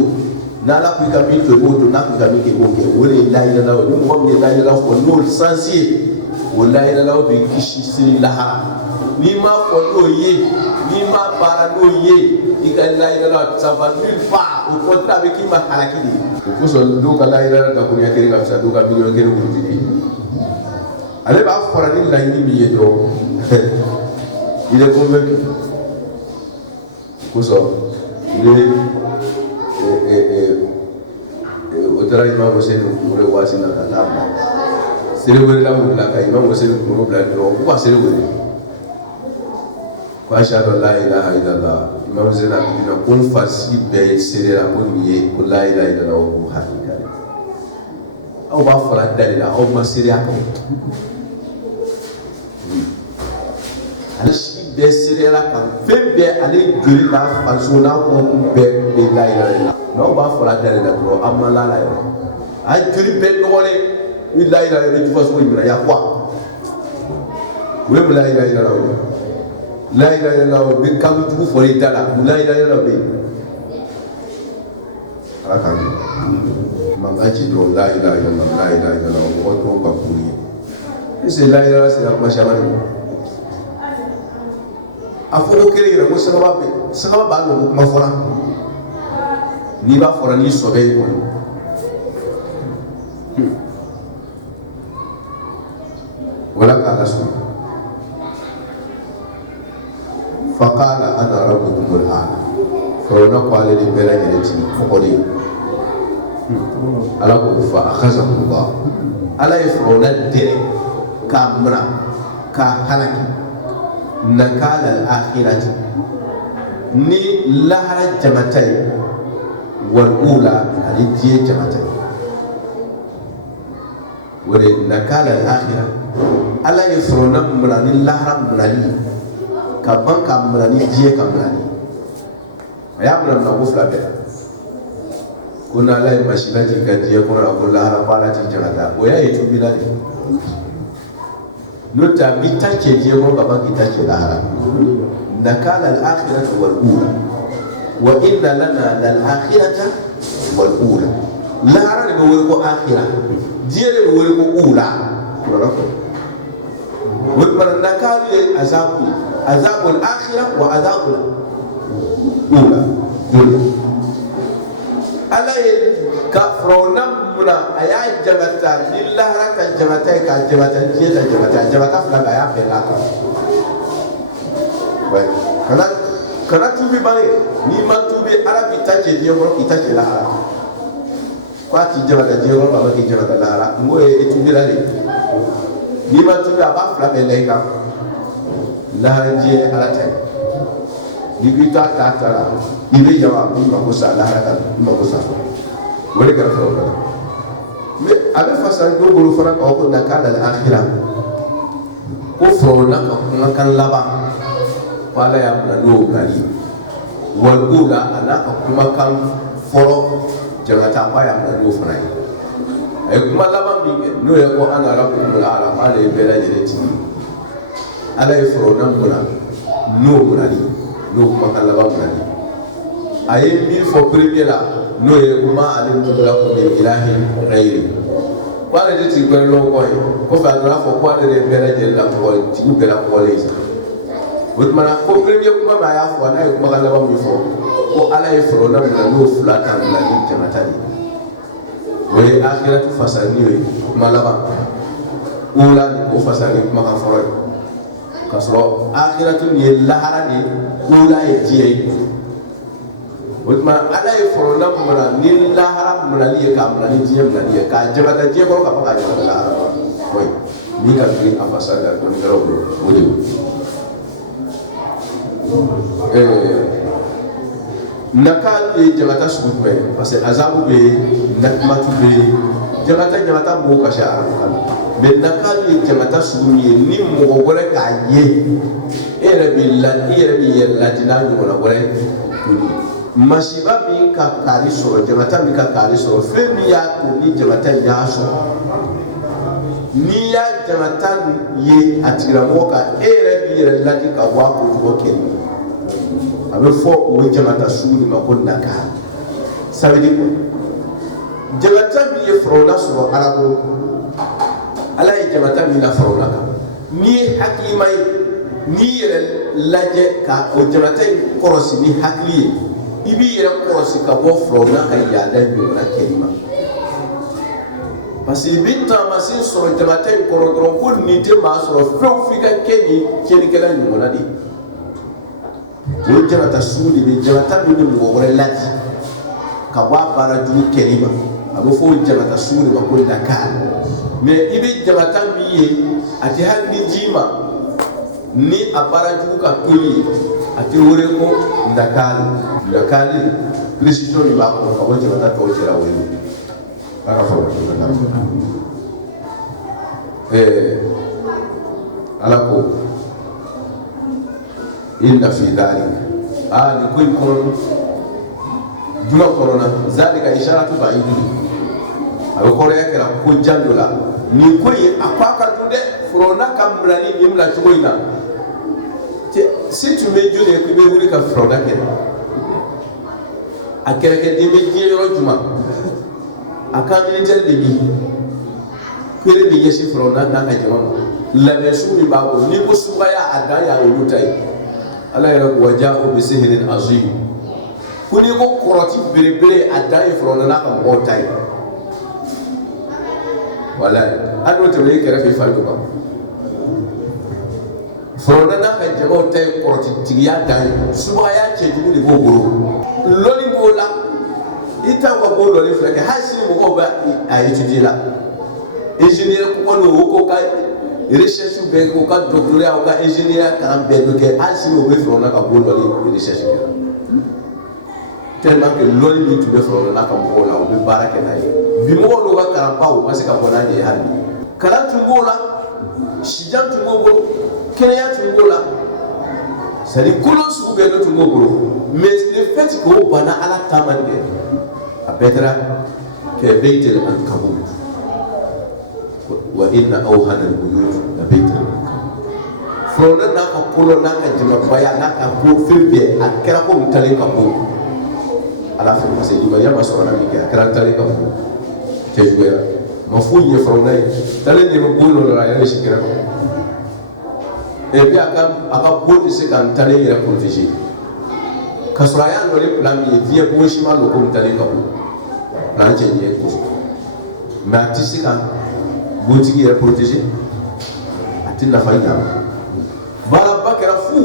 na la ku ka mi to mo to na ku ka mi ke ko ke wole la ilaha ni mo mi la ilaha ko no sensier wallahi illallah be kishi si lahara ni ma ko no ye ni ma bara no ye ika la ilaha ça va nulle part au contraire avec qui ma halakidi ko so do ka la ilaha da ko ya kiri ka sa do ka bi yo kiri ko ti ale ba fora ni la ni mi yedo il est convaincu ko so il est taara Imam Hussein kunkolo waati la ka taa bila seli wɛrɛla wulila ka Imam Hussein kunkolo bila dɔrɔn k'u ka seli wele ko ashhadu an la ilaha illallah Imam Hussein a bina ko n fasigi bɛɛ ye seli la ko nin ye ko la ilaha illallah o ko hakika ye aw b'a fɔra dali la aw ma seli a kan ale sigi bɛɛ seli la kan fɛn bɛɛ ale joli n'a farisogo n'a kɔnkɔn bɛɛ bɛ la ilaha illallah n'aw b'a fɔra dali la dɔrɔn aw ma la yɛrɛ a joli bɛɛ nɔgɔlen ni la ilaha illallah ni fasogo in minɛ ya quoi o ye la ilaha illallah o la ilaha illallah o bɛ kan jugu fɔli da la la ilaha illallah bɛ ala k'an mankan ci dɔrɔn la ilaha illallah la ilaha illallah o mɔgɔ tɔw ka kuru ye est-ce que la ilaha illallah sera kuma caman de a fɔ ko kelen yɛrɛ ko sagaba b'a dɔn ko kuma fɔra n'i b'a fɔra n'i sɔbɛ ye kɔni wala k'a lasɔrɔ faqala ana rabbukumul a'la Firawuna ko ale de bɛɛ lajɛlen ti kɔkɔlen ala ko fa akhazahu Allah ala ye Firawuna dɛrɛ k'a mara k'a halaki nakala al-akhirati ni lahara jamata ye wal ula ani diɲɛ jamata ye o de nakala al-akhira ala ye Firawuna mara ni lahara marali ka ban ka mara ni diɲɛ ka marali a y'a mara ko fila bɛɛ la ko n'ala ye masina jigin ka diɲɛ kɔnɔ ko lahara baara ti jagata o y'a ye tubila de n'o tɛ a b'i ta cɛ diɲɛ kɔnɔ ka ban k'i ta cɛ lahara nakala al-akhirata wal ula wa inna lana lal-akhirata wal ula lahara de bɛ wele ko akhira diɲɛ de bɛ wele ko ula kɔrɔla kɔ o tuma nakali ye azabu ye azabul akhira wa azabul ula dole ala ye ka Firawuna muna a y'a jabata ni lahara ka jabata ye k'a jabata diɲɛ ka jabata jabata fila bɛɛ a y'a bɛɛ la kan kana tuubi bani n'i ma tuubi ala b'i ta cɛ diɲɛ kɔnɔ k'i ta cɛ lahara ko a t'i jabata diɲɛ kɔnɔ k'a fɔ k'i jabata lahara n ko ye tuubila de n'i ma tuubi a b'a fila bɛɛ la i kan lahara diɲɛ ala ta ye n'i ko i t'a ta la i bɛ jama i mako sa lahara kan i mako sa o de kɛra Firawuna la mais a bɛ fasa dɔw bolo fana k'aw ko nakala al-akhira ko Firawuna ka kumakan laban ko ala y'a bila n'o bilali wal ula a n'a ka kumakan fɔlɔ jabata ko a y'a bila n'o fana ye a ye kuma laban min kɛ n'o ye ko ana rabbukumul a'la ko ale ye bɛɛ lajɛlen tigi ala ye Firawuna bila n'o bilali n'o kumakan laban bilali a ye min fɔ premier la n'o ye kuma ale tugula ko min ilahi ghayri ko ale de tigi wɛrɛ lɔn kɔ ye kɔfɛ a nana fɔ ko ale de ye bɛɛ lajɛlen la kɔgɔ tigi bɛɛ la kɔgɔlen ye o tuma na ko premier kuma min a y'a fɔ n'a ye kumakan laban min fɔ ko ala ye Firawuna bila n'o fila ta bila ni jamata de o ye akhiratu fasani ye kuma laban ula ni o fasani kumakan fɔlɔ ye k'a sɔrɔ akhiratu ni ye lahara de ula ye diɲɛ ye o tuma ala ye Firawuna mara ni lahara marali ye k'a mara ni diɲɛ marali ye k'a jabata diɲɛ kɔrɔ ka ban k'a jabata lahara ma oui min ka girin a fasani la dɔnnikɛlaw bolo o de nakal ye jabata sugu jumɛn ye parce que azabu bɛ yen nakumatu bɛ yen jabata mɔgɔw ka se arabu kan mais nakal ye jabata sugu min ye ni mɔgɔ wɛrɛ k'a ye e yɛrɛ b'i yɛrɛ ladi n'a ɲɔgɔnna wɛrɛ tuguni masiba min ka kaari sɔrɔ jabata min ka kaari sɔrɔ fɛn min y'a to ni jabata in y'a sɔrɔ n'i y'a jabata ye a tigilamɔgɔ kan e yɛrɛ b'i yɛrɛ ladi ka bɔ a kojugu kɛli a bɛ fɔ o jabata sugu de ma ko naka ça veut dire quoi jabata min ye Firawuna sɔrɔ ala bolo ala ye jabata min la Firawuna kan n'i ye hakilima ye n'i yɛrɛ lajɛ ka o jabata in kɔlɔsi ni hakili ye i b'i yɛrɛ kɔlɔsi ka bɔ Firawuna ka yaada ɲɔgɔnna kɛli ma parce que i bɛ taamasen sɔrɔ jabata in kɔrɔ dɔrɔn ko nin tɛ maa sɔrɔ fɛn f'i ka kɛ nin cɛnnikɛla ɲɔgɔnna de ye o jabata sugu de bɛ jabata min bɛ mɔgɔ wɛrɛ ladi ka bɔ a baara jugu kɛli ma a abo fo jamata suri ba ko Dakar mais ibe jamata biye ati hakli jima ni abara jugu ka toyi ati wore ko Dakar précision ni ba ko ko jamata to tira wori aka fa ko alako inna fi dhalika ni koy kono juma korona zalika isharatu ba'idi abe kore kala ko jandola ni koy apaka dude frona kambrani nimla choina si tu me jode ko be wuri ka frona ke akere ke de be yoro juma aka militaire de bi kere de yeshi frona na ka jama la mesu ni babo ni ko subaya adaya ulutai ala ya waja'u bi sihrin azim kuni ko koroti berebere adai frona na ka motai wallahi ado to le kere fe falko ba frona na ka jama tai koroti tiya dai subaya ce dubu de gogoro loli bola ita ko bolo le fleke hasini mo ko ba a étudier la ingénieur ko no ko ka recherche be ko ka doctorat ko ka ingénieur ka be do ke hasini o be frona ka bolo le recherche ke tellement que loli ni tu be frona na ka mo la o be baraka na yi bi mo lo ka karamba o parce que bona ni hali kala tu mola shijan tu mo kenya tu mola c'est kulo su be do tu mo mais le fait que o bana ala tamande abetra ke beitel ankabut wa inna awhana albuyut la beitel frona na ka kulo na ka jima baya na ka ko filbe akira ko mutale ka ko ala fi masai di baya masora na ke akira tale ka ko te juera mafunye frona tale ne mo bulo la ya shikira ko e bi aka bodi se kan tale ya protéger kasraya no le plan mi vie bo shima lo ko tale ka ko na chenye ko ma tisika botigi ya protéger atinda faida bala bakara fu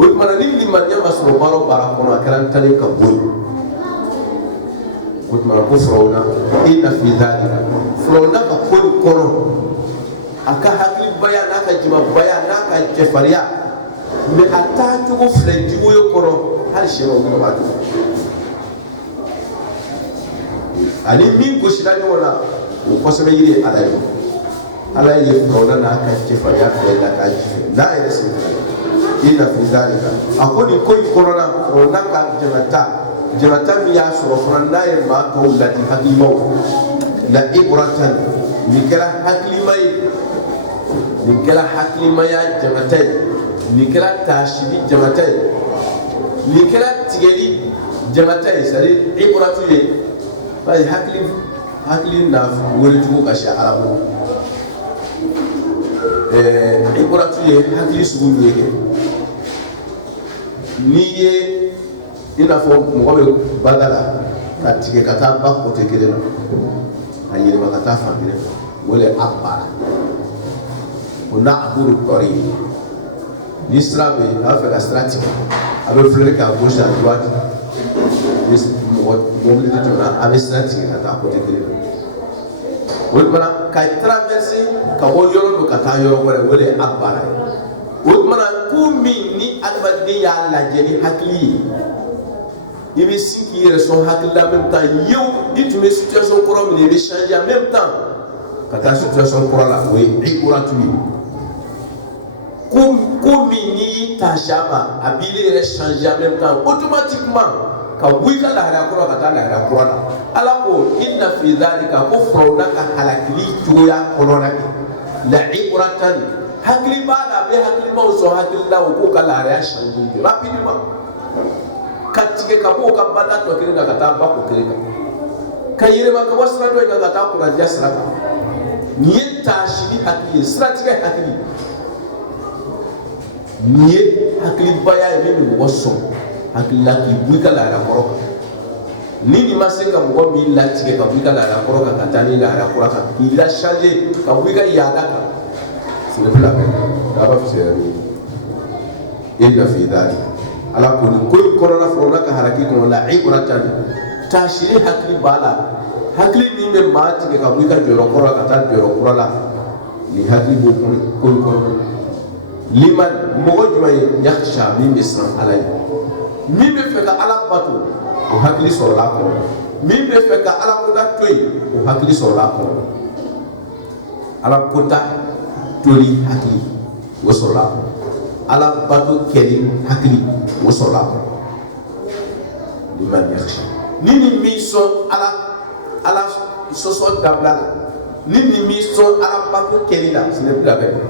o mana ni manya masro baro bara kono akran tale ka boy ko mana ko frona inna fi dhalika frona ka kono aka hakli baya naka jima baya naka jefaria me atatu ko fleji wo kono hal shiro ko ba ani min ko shida ni wala ko sabe yire ala ye frona naka jefaria ko da ka na ere sin inna fi dhalika akoni ko korona frona ka jamata mi ya so frona ye ma ko lati hakimo la ibratan ni kala haklimai ni kala haklimaya jamatai ni kala tashidi jamatai ni kala tigeli jamatai sari ibratu ye bai haklin na wuri tuko kashi arabu ibratu ye hakli sugu ye ni ye ina fo mo be badala ka tige kata ba ko te kele na ayire ba kata fa bire wala abara ونعبر الطريق نسرع بهذا الاستراتيجي أبى فلك أبوش أدوات نس مملي تجمع أبى استراتيجي كتاكو تكلم ولمنا كايترافيسي كويورو كتايورو ولا أبارا ولمنا كومي ني أكبدي على جني حكلي ibi siki reson hakla même temps yow ditu mes situation courant mais il changer en même temps kata situation courant la oui ikuratu komi ni tashama abile re changer en même temps automatiquement ka buika la hara kura kata la hara kura ala ko inna fi dhalika kufruna ka halakli tuya kolona la ibratan hakli bana be hakli ba so hakli la ko kala hara changer rapidement katike kabo ka bada to kire daga ta ba ko kire ka yire ba ka wasra to daga ta ko raja sra ni ta shiri hakli sra tike hakli ni hakli baya ni waso hakli la ki buika la ra koroka ni masenga mo mi la tike ka buika la ra koroka katani la ra koroka ila changer ka buika ya daka c'est la da ba fi illa fi dhalika ala ko ni koy korona frona ka haraki ko la ibratan tashiri hakli bala hakili min bɛ maa tigɛ ka bɔ i ka jɔyɔrɔ kɔrɔ la ka taa jɔyɔrɔ kura la ni hakili b'o kɔnɔ liman mɔgɔ jumɛn ye yakhsha min bɛ siran Ala ye min bɛ fɛ ka Ala bato o hakili sɔrɔla a kɔnɔ min bɛ fɛ ka Ala kota to yen o hakili sɔrɔla a kɔnɔ Ala kota toli hakili o sɔrɔla a kɔnɔ Ala bato kɛli hakili o sɔrɔla a kɔnɔ liman yakhsha ni min sɔn Ala sɔsɔ dabila la ni min sɔn Ala bato kɛli la ce n'est plus la peine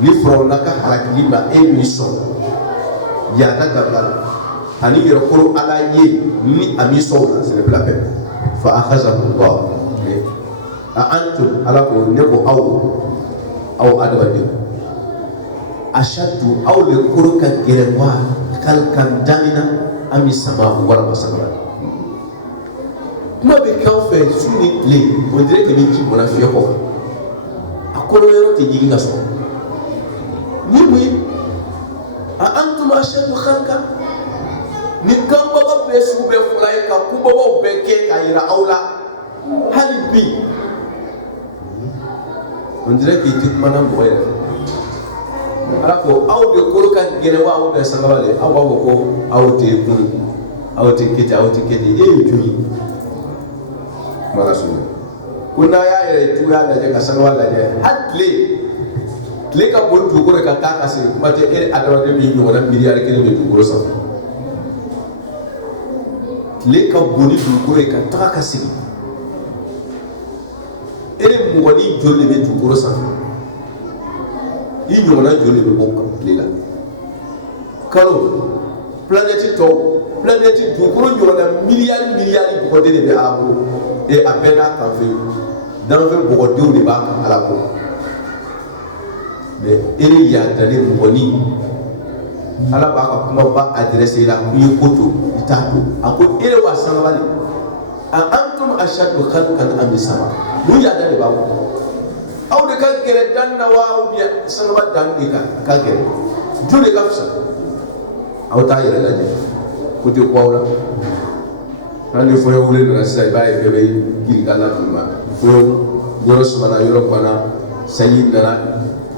ni fɔlɔla ka halakili ma e min sɔn yata dabila la ani yɛrɛ kolo Ala ye ni a min sɔn la ce n'est plus la peine fa akhazahu Allah a antum Ala ko ne ko aw adamadenw ashaddu aw le kolo ka gɛrɛ wa kalkan danina ami sama wala masama kuma bɛ k'aw fɛ su ni tile o dirait que ni ji bɔnna fiɲɛ kɔfɛ a kɔnɔ yɔrɔ tɛ jigin ka sɔrɔ ni mun ye a antum ashaddu khalqan ni kanbaga bɛɛ sugu bɛɛ fila ye ka kubagaw bɛɛ kɛ k'a yira aw la hali bi on dirait que i tɛ kumana mɔgɔ yɛrɛ fɛ Ala ko aw de kolo ka gɛlɛn wa aw bɛ sangaba de aw b'a fɔ ko aw tɛ kun aw tɛ kete e ye joli mala sunna ko n'a y'a yɛrɛ juguya lajɛ ka sangaba lajɛ hali tile ka bon dugukolo ka taa ka se kuma tɛ e adamaden min ɲɔgɔnna miliyari 1 bɛ dugukolo sanfɛ tile ka bon ni dugukolo ye ka taga ka segin e de mɔgɔnin joli de bɛ dugukolo sanfɛ i ɲɔgɔnna joli de bɛ bɔ tile la kalo planète tɔw planète dugukolo ɲɔgɔnna miliyari bɔgɔden de bɛ Ala bolo et a bɛɛ n'a kanfɛ danfɛ bɔgɔdenw de b'a kan Ala bolo mais e de yadalen mɔgɔnin Ala b'a ka kumaba adressé la k'i ye ko to i t'a to a ko e de b'a sangaba de a antum ashaddu khalqan am sama mun yada de b'a bɔ aw de ka gɛrɛ dan na wa ou bien sangaba dan de ka gɛrɛ joli ka fisa aw t'a yɛrɛ lajɛ ko tɛ ko aw la hali ni fɔyɔ wele nana sisan i b'a ye bɛɛ bɛ giri ka latuma fɔyɔ yɔrɔ sumana yɔrɔ banna sanji nana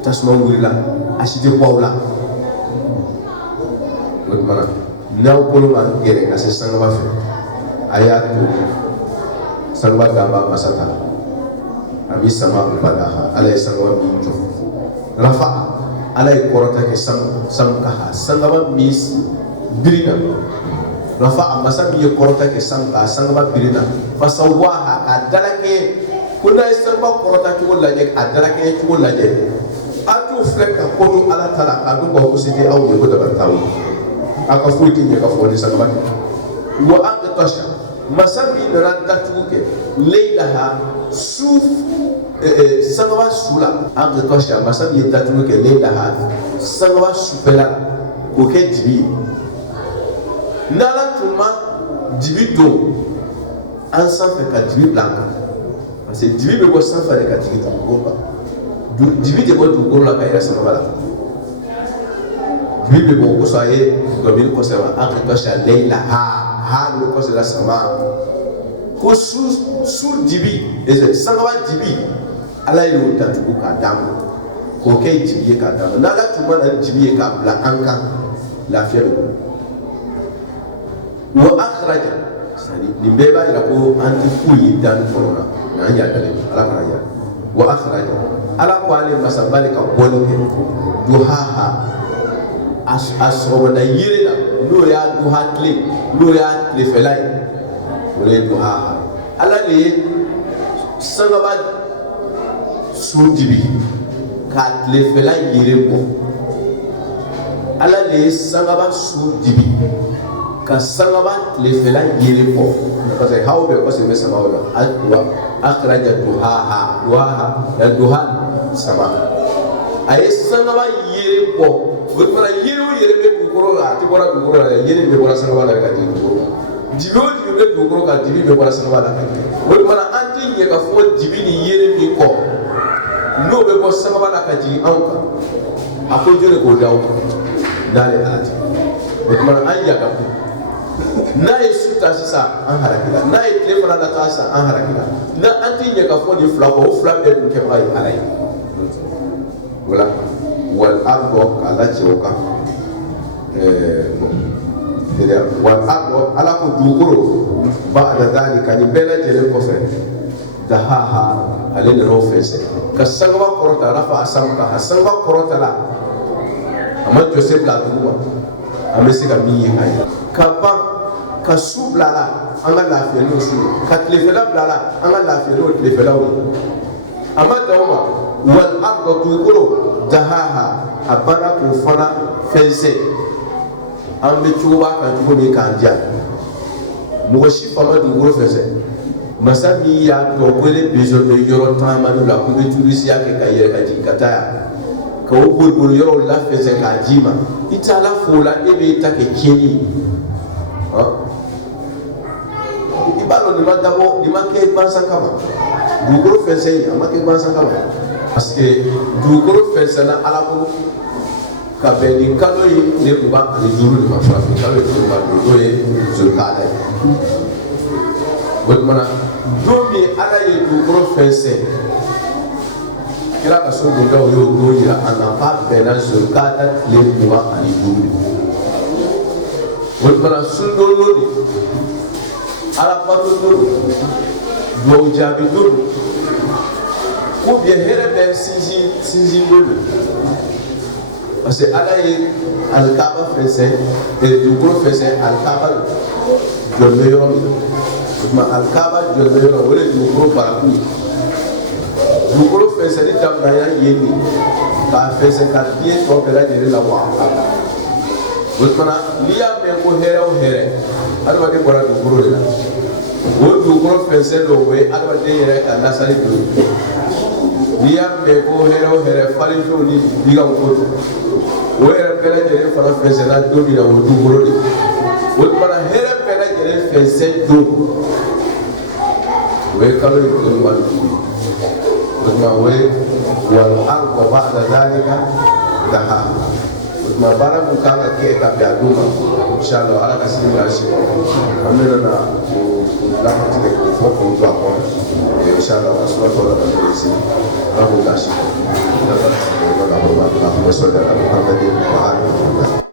tasuma wulila a si tɛ ko aw la o tuma na n'aw bolo ma gɛrɛ ka se sangaba fɛ a y'a to sangaba dan b'a masa ta a bɛ sama badaha Ala ye sangaba min jɔ rafa Ala ye kɔrɔta kɛ sankaha sangaba min birina rafa a masa min ye kɔrɔta kɛ sankaha sangaba birina fasawaha a dalakɛ ko n'a ye sangaba kɔrɔta cogo lajɛ a dalakɛ cogo lajɛ a t'o filɛ ka ko to Ala ta la a bɛ ko se tɛ aw ye ko dabali t'aw ye a ka foyi tɛ ɲɛ ka fɔ ni sangaba tɛ wa an ka tɔsha masa min nana datugu kɛ leilaha su sangaba su la an ka tɔsha masa min ye datugu kɛ leilaha sangaba sufɛla k'o kɛ dibi ye n'Ala tun ma dibi don an sanfɛ ka dibi bila an kan parce que dibi bɛ bɔ sanfɛ de ka jigin dugukolo kan dibi tɛ bɔ dugukolo la ka yɛlɛ sangaba la dibi bɛ bɔ kosɔn a ye dɔmini kɔsɛbɛ an ka tɔsha leilaha ha ni kɔsɛ la sama ko su dibi sangaba dibi Ala ye o datugu k'a d'a ma k'o kɛ dibi ye k'a d'a ma n'Ala tun ma na dibi ye k'a bila an kan lafiya bɛ wa akhraja nin bɛɛ b'a jira ko an tɛ foyi ye danni kɔnɔ na mais an yadalen Ala kana yada wa akhraja Ala ko ale masaba de ka bɔli kɛ duhaha a sɔgɔmada yiri la n'o y'a duha tile n'o y'a tilefɛla ye o ye duhaha Ala de ye sangaba su dibi k'a tilefɛla yiri bɔ Ala de ye sangaba su dibi ka sangaba tilefɛla yiri bɔ parce que haw bɛ kɔsɛbɛ samaw la akhraja duhaha duha sama a ye sangaba yiri bɔ o tuma yiri o yiri bɛ dugukolo la a tɛ bɔra dugukolo la yiri bɛ bɔra sangaba la ka jigin dugukolo la dibi o dibi bɛ dugukolo kan dibi bɛ bɔra sangaba la ka jigin o tuma an tɛ ɲɛ ka fɔ dibi ni yiri min kɔ n'o bɛ bɔ sangaba la ka jigin anw kan a ko joli k'o da aw kan n'ale Ala tɛ o tuma an yaga ko n'a ye su ta sisan an harakila n'a ye tile fana nata sisan an harakila na an ti ɲɛ ka fɔ nin fila kɔ o fila bɛɛ dun kɛbaga ye ala ye voilà wal ardo k'a lacɛ o kan wal ardo ala ko dugukolo ba'da dhalika nin bɛɛ lajɛlen kɔfɛ dahaha ale nana o fɛnsɛ ka sangaba kɔrɔta ala fa a sangaba kɔrɔta la a ma jɔse bila dugu ma an bɛ se ka min ye a ye ka ban ka su bila la an ka lafiya n'o su ye ka tilefɛla bila la an ka lafiya n'o tilefɛlaw ye a ma dan o ma wal ardo dugukolo dahaha a banna k'o fana fɛnsɛ an bɛ cogo b'a kan cogo min k'an diya mɔgɔ si fa ma dugukolo fɛnsɛ masa min y'a dɔn ko ne besoin bɛ yɔrɔ taamani la ko bɛ turisiya kɛ ka yɛrɛ ka jigin ka taa yan ka o boliboli yɔrɔw lafɛnsɛ k'a d'i ma i tɛ ala fo la e b'i ta kɛ tiɲɛni ye i b'a dɔn nin ma dabɔ nin ma kɛ gansan kama dugukolo fɛnsɛ in a ma kɛ gansan kama parce que dugukolo fɛnsɛnna ala bolo ka bɛn nin kalo ye ne kun b'a ani duuru de ma farafin kalo ye tile ma don n'o ye zulukada ye o tumana don min ala ye dugukolo fɛnsɛ kira ka so dondaw y'o don yira a na k'a bɛnna zulukada tile 25 de o tumana sundono de ala bato don duwawu jaabi don ou bien hɛrɛ bɛ sinsin don parce que ala ye alikaba fɛnsɛ dugukolo fɛnsɛ alikaba jɔlen bɛ yɔrɔ min na alikaba jɔlen bɛ yɔrɔ o de ye dugukolo baraku ye dugukolo fɛnsɛnni daminɛna yen de k'a fɛnsɛ ka diɲɛ tɔ bɛɛ lajɛlen la wa o tumana n'i y'a mɛn ko hɛrɛ o hɛrɛ adamaden bɔra dugukolo de la o dugukolo fɛnsɛ dɔ o ye adamaden yɛrɛ ka nasari don n'i y'a mɛn ko hɛrɛ o hɛrɛ falenfɛnw ni biganw ko don o yɛrɛ bɛɛ lajɛlen fana fɛnsɛnna don min na o dugukolo de o tumana hɛrɛ bɛɛ lajɛlen fɛnsɛ don o ye kalo ye tile 25 o tuma o ye wal arda ba'da dhalika dahaha o tuma baara min kan ka kɛ ka bɛn a don ma inshallah ala ka sini k'a si an bɛna na o lafatigɛ k'o fɔ k'o to a kɔnɔ inshallah ka sɔrɔ tɔ la ka tɛmɛ sini ala k'o k'a si kɔnɔ ala ka sɔrɔ la ka bɔ a la